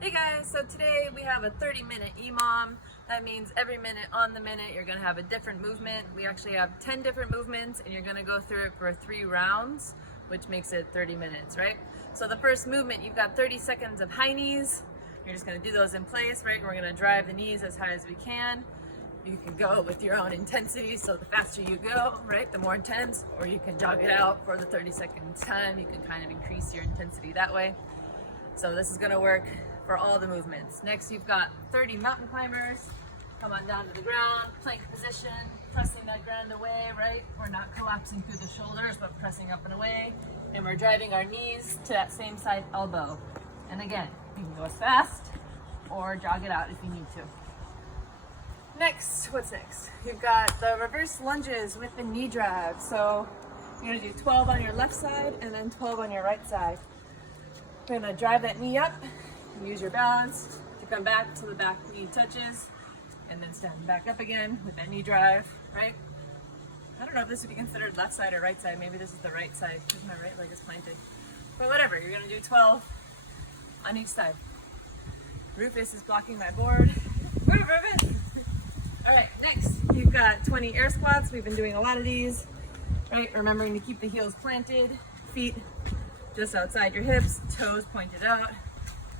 Hey guys, so today we have a 30-minute EMOM. That means every minute on the minute you're going to have a different movement. We actually have 10 different movements and you're going to go through it for 3 rounds, which makes it 30 minutes, right? So the first movement, you've got 30 seconds of high knees. You're just going to do those in place, right? We're going to drive the knees as high as we can. You can go with your own intensity, so the faster you go, right, the more intense, or you can jog it out for the 30 seconds time. You can kind of increase your intensity that way. So this is going to work for all the movements. Next, you've got 30 mountain climbers. Come on down to the ground, plank position, pressing that ground away, right? We're not collapsing through the shoulders, but pressing up and away. And we're driving our knees to that same side elbow. And again, you can go as fast or jog it out if you need to. Next, what's next? You've got the reverse lunges with the knee drag. So you're gonna do 12 on your left side and then 12 on your right side. You're gonna drive that knee up, use your balance to come back till the back knee touches, and then stand back up again with that knee drive, right? I don't know if this would be considered left side or right side. Maybe this is the right side because my right leg is planted. But whatever, you're gonna do 12 on each side. Rufus is blocking my board. Move, Rufus! All right, next, you've got 20 air squats. We've been doing a lot of these, right? Remembering to keep the heels planted, feet just outside your hips, toes pointed out.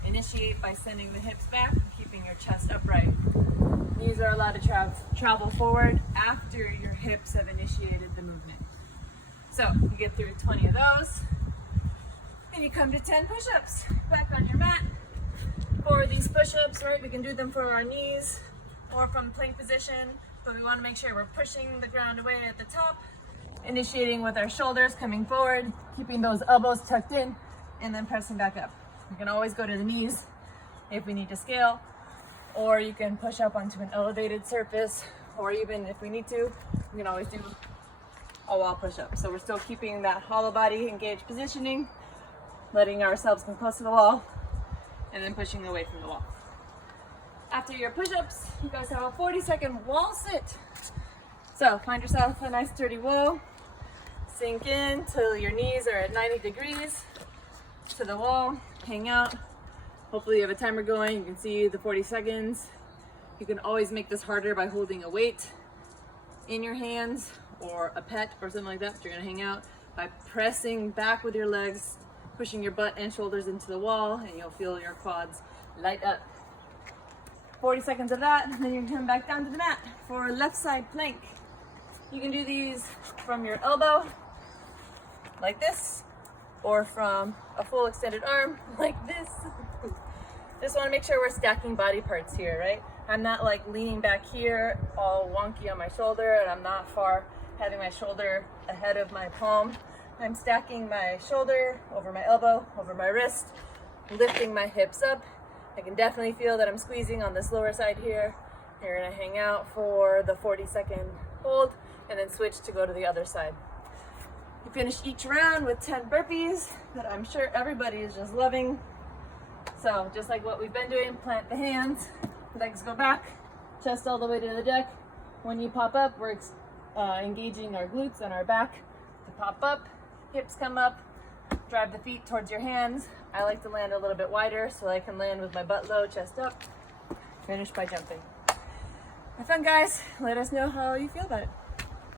Initiate by sending the hips back, keeping your chest upright. Knees are allowed to travel forward after your hips have initiated the movement. So you get through 20 of those, and you come to 10 push-ups. Back on your mat. For these push-ups, right, we can do them for our knees or from plank position, but we want to make sure we're pushing the ground away at the top, initiating with our shoulders coming forward, keeping those elbows tucked in, and then pressing back up. You can always go to the knees if we need to scale, or you can push up onto an elevated surface, or even if we need to, we can always do a wall push-up. So we're still keeping that hollow body engaged positioning, letting ourselves come close to the wall, and then pushing away from the wall. After your push-ups, you guys have a 40-second wall sit. So find yourself a nice sturdy wall, sink in till your knees are at 90 degrees to the wall, hang out. Hopefully you have a timer going, you can see the 40 seconds. You can always make this harder by holding a weight in your hands or a pet or something like that, but you're gonna hang out by pressing back with your legs, pushing your butt and shoulders into the wall, and you'll feel your quads light up. 40 seconds of that, and then you can come back down to the mat for a left side plank. You can do these from your elbow, like this, or from a full extended arm, like this. Just wanna make sure we're stacking body parts here, right? I'm not like leaning back here, all wonky on my shoulder, and I'm not far having my shoulder ahead of my palm. I'm stacking my shoulder over my elbow, over my wrist, lifting my hips up. I can definitely feel that I'm squeezing on this lower side here. You're gonna hang out for the 40-second hold and then switch to go to the other side. You finish each round with 10 burpees that I'm sure everybody is just loving. So just like what we've been doing, plant the hands, legs go back, chest all the way to the deck. When you pop up, we're engaging our glutes and our back to pop up. Hips come up, drive the feet towards your hands. I like to land a little bit wider so I can land with my butt low, chest up. Finish by jumping. Have fun, guys. Let us know how you feel about it.